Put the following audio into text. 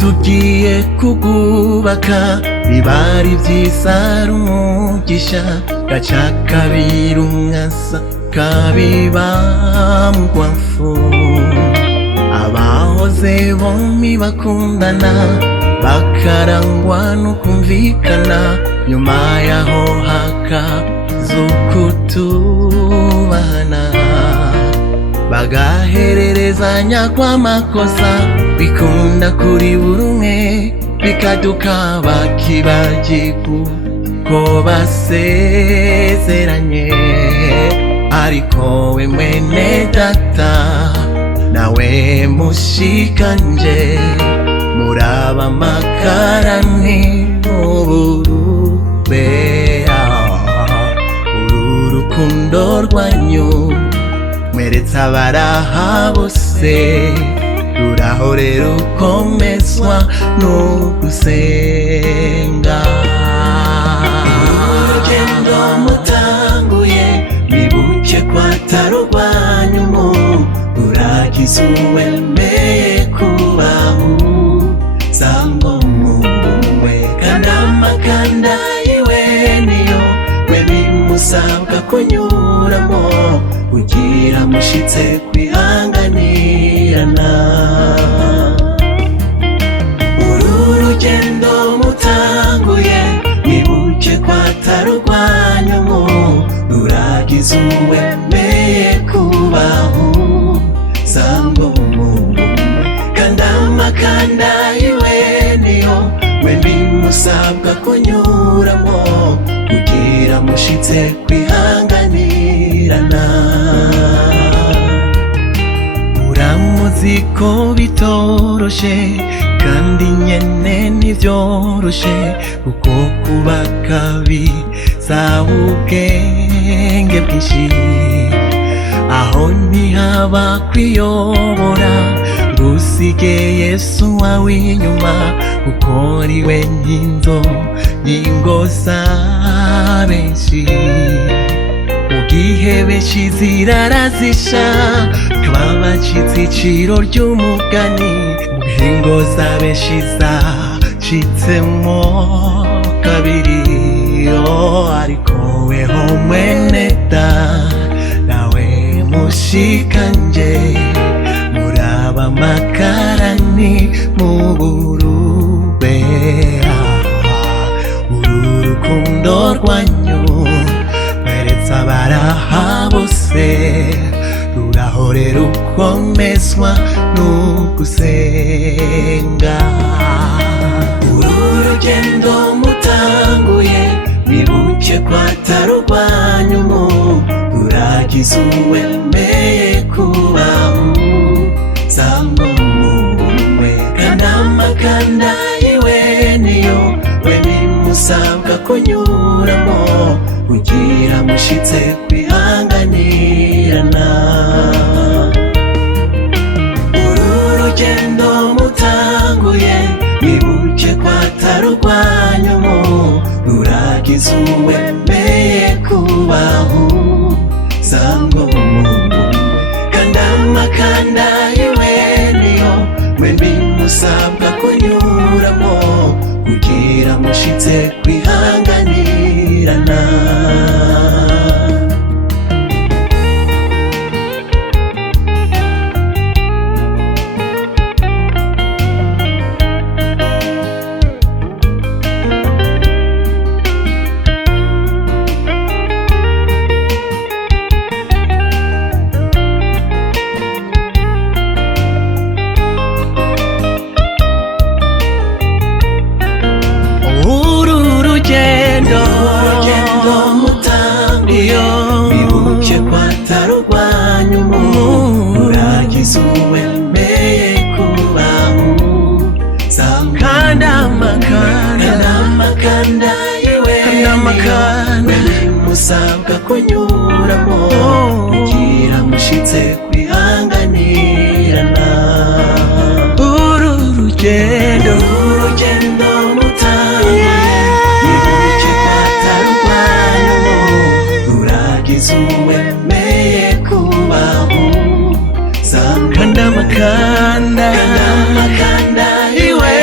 tugiye kugubaka bibari vyiza ari umugisha gaca kabiri umwasa kabibambwa mfu abahoze bombi bakundana bakarangwa n'ukumvikana nyuma yaho hakaza ukutubahana bagahererezanya kw'amakosa bikunda kuri buri umwe bikaduka bakibagirwa ko basezeranye ariko we mwene data nawe mushikanje muraba makarani uburubea uru rukundo rwanyu mweretse abaraha bose rurahore rukomezwa no gusenga urugendo mutanguye bibuke ko atari urwanyu uragize uwemeye kubaho sango mumwe kandi amakanda yiwe niyo we bimusabwa kunyuramo kugira mushitse kwihanganirana uru rugendo mutanguye nibuke ko atari urwanyu ruragize uwemeye kubaho sango mumwe kandi amakanda yiwe niyo we bimusabwa kunyuramo kugira mushitse kwihanganirana uramuzi ko bitoroshe kandi nyene ntivyoroshe kuko kubaka bisaba ubwenge bwinshi aho ntihaba kwiyobora ngusige Yesu wawe inyuma kuko ari we nkinzo y'ingo za benshi mugihe benshi zirarazisha kababacitse iciro ry'umugani mugihe ingo za benshi zacitsemwo kabiri ariko weho mwene nawe mushikanje muraba makarani mu burubea uru rukundo rwanyu mweretse abaraha bose rurahore rukomezwa n'ugusenga uru rugendo mutanguye bibuke ko atari urwanyu uragize uwemeye kubaho sango mumwe kandi amakanda yiwe niyo we bimusabwa kunyuramo kugira mushitse kwihanganirana uru rugendo mutanguye bibuke ko atari urwanyu ruragize uwemeye kubaho sango mumwe kandi amakanda yiwe niyo we bimusabwa kunyuramo kugira mushitse kwihanganirana bibuke ko atari urwanyu uragize uwemeye kubaho kandi amakanda yiwe we bimusabwa kunyuramo kugira mushitse kwihanganirana uru rugendo mutanguye bibuke ko atari urwanyu ruragize uwemeye kubaho kandi amakanda yiwe